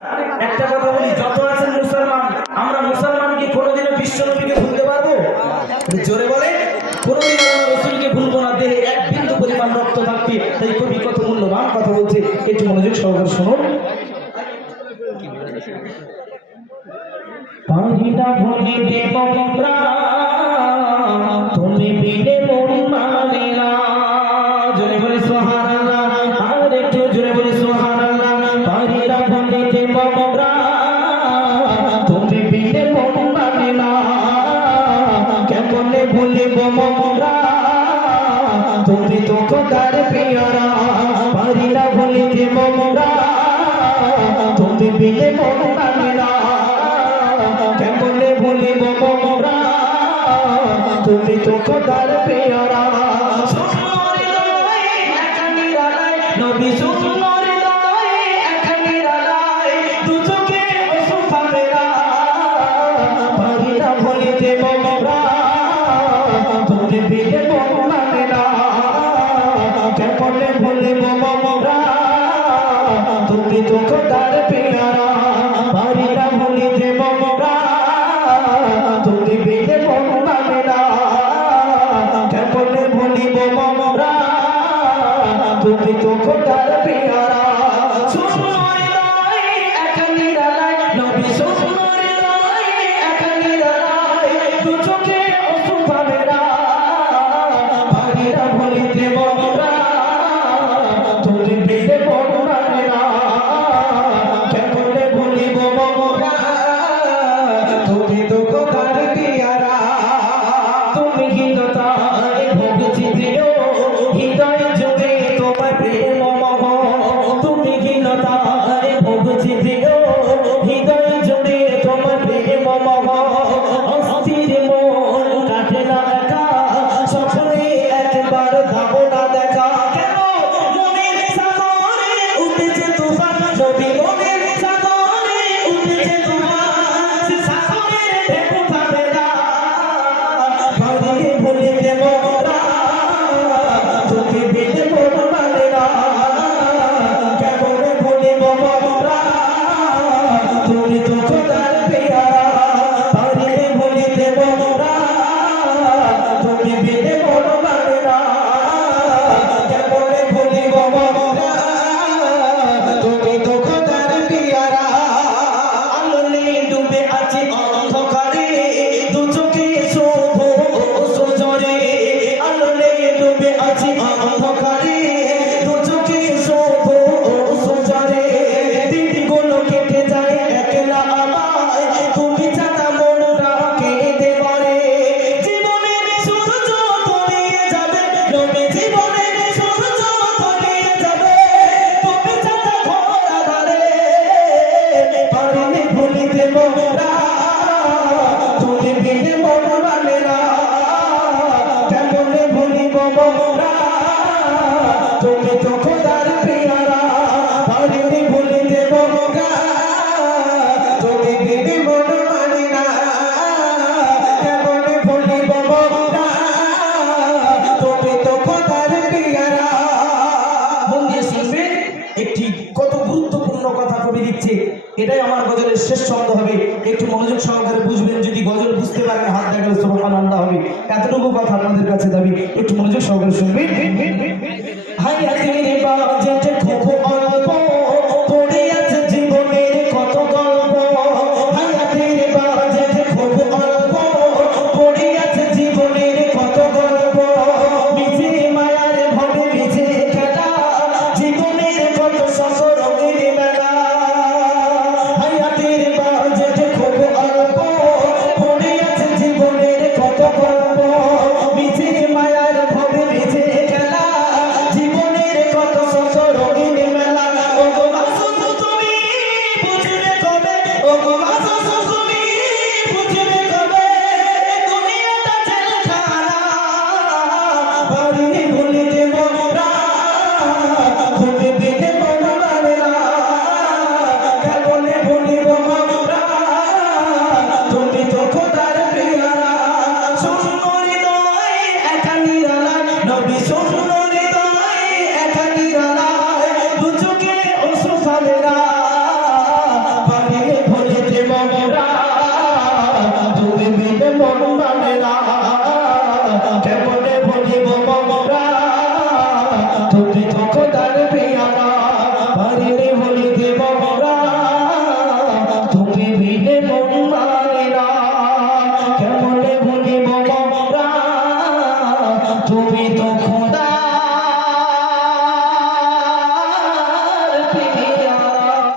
একটা কথা বলি, যত আছেন মুসলমান, আমরা মুসলমানকে কোনোদিনও বিশ্ব নবীকে ভুলতে পারবো? জোরে বলে, কোনোদিন আমরা রসুলকে ভুলবো না। দেহে এক বিন্দু পরিমাণ রক্ত থাকবে। তাই কবি কত মূল্যবান কথা বলছে, একটু মনোযোগ সহকারে শুনুন। পাহিনা ভুলিতে বকরা তুমি বিনে মন মানে না। জোরে বলে সুবহানাল্লাহ, আর একটু জোরে বলে সুবহানাল্লাহ। পাহিনা ভুলিতে বকরা তুমি বিনে মন মানে না। কেমনে ভুলিব বকরা তুমি তো খোদার পিয়ারা। পাহিনা ভুলিতে বকরা তুমি বিনে মন মানে না। কেমনে ভুলিব বকরা তুমি তো খোদার পেয়ারা। সুন্দর হৃদয় একা নিরালায় নবী, সুন্দর হৃদয় একা নিরালায় দু চোখে অশ্রু থামে না। পারি না ভুলিতে বকরা তুমি বিনে মন মানে না। কেমনে ভুলিব বকরা তুমি তো খোদার পেয়ারা। পারি না ভুলিতে বকরা তুমি বিনে মন মানে না। কেমনে ভুলিব বকরা তুমি তো খোদার পেয়ারা। সুন্দর হৃদয় একা নিরালায় নবী, সুন্দর হৃদয় একা নিরালায় দু চোখে অশ্রু থামে না। পারি না ভুলিতে বকরা তুমি বিনে মন মানে না। কেমনে ভুলিব বকরা তুমি তো খোদার পেয়ারা। তুমি হীনতায় ভুগছিও হৃদয় জুড়ে তোমার প্রেম মহ। তুমি হীনতায় ভুগছিও হৃদয় জুড়ে তোমার প্রেম মহ। অস্থির মন কাটে না একা, স্বপ্নে একবার দাও না দেখা। কেন মনের সাগরে উঠেছে তুফান নবী, মনের সাগরে উঠেছে তুফান, সে সাগরে ঢেউ থামে না। পারি ভুলিতে বকরা তুমি বিনে মন মানে না। কেমনে ভুলিব বকরা তুমি তো খোদার পেয়ারা। পারি ভুলিতে বকরা তুমি বিনে মন মানে না। কেমনে ভুলিব বকরা তুমি তো খোদার পেয়ারা। আলোলে ডুবে আছি অন্ধকারে দু চোখে শুভ সুজরে। আলোলে ডুবে আছি অন্ধকারে দু চোখে শুভ সুজরে। দিনগুলো কেটে যায় একলা আমায়, তুমি ছাড়া মন রাখে দেবারে। জীবনের সূর্য তলিয়ে যাবে নবী, জীবনের সূর্য তলিয়ে যাবে তুমি ছাড়া ঘোর আঁধারে। পারি ভুলিতে বকরা তুমি বিনে মন মানে না। কেমনে ভুলিব বকরা তুমি তো খোদার পেয়ারা। পারি ভুলিতে বকরা তুমি বিনে মন মানে না। কেমনে ভুলিব বকরা তুমি তো খোদার পেয়ারা। মন দিয়ে শুনবেন, একটি কত গুরুত্বপূর্ণ কথা কবি দিচ্ছে। এটাই আমার গজলের শেষ ছন্দ হবে, একটু মনোযোগ সহকারে বুঝবেন। যদি গজল বুঝতে পারেন হাত দেখালে সুবহানাল্লাহ হবে। এতটুকু কথা আপনাদের কাছে দাবি, একটু মনোযোগ সহকারে শুনবেন। হায়াতের বাজেট খুব অল্প, পড়ে আছে জীবনের কত গল্প। হায়াতের বাজেট খুব অল্প, পড়ে আছে জীবনের কত গল্প। মিছে মায়ার ভবে মিছে খেলা, জীবনের কত শত রঙের মেলা। হায়াতের বাজেট খুব অল্প, পড়ে আছে জীবনের কত গল্প। মিছে মায়ার ভবে মিছে খেলা, কেমনে ভুলিব মোরা তুমি তো খোদার পেয়ারা পারিলে ভুলিতে মোরা তুমি বিনে মন মানে না কেমনে ভুলিব মোরা তুমি তো খোদা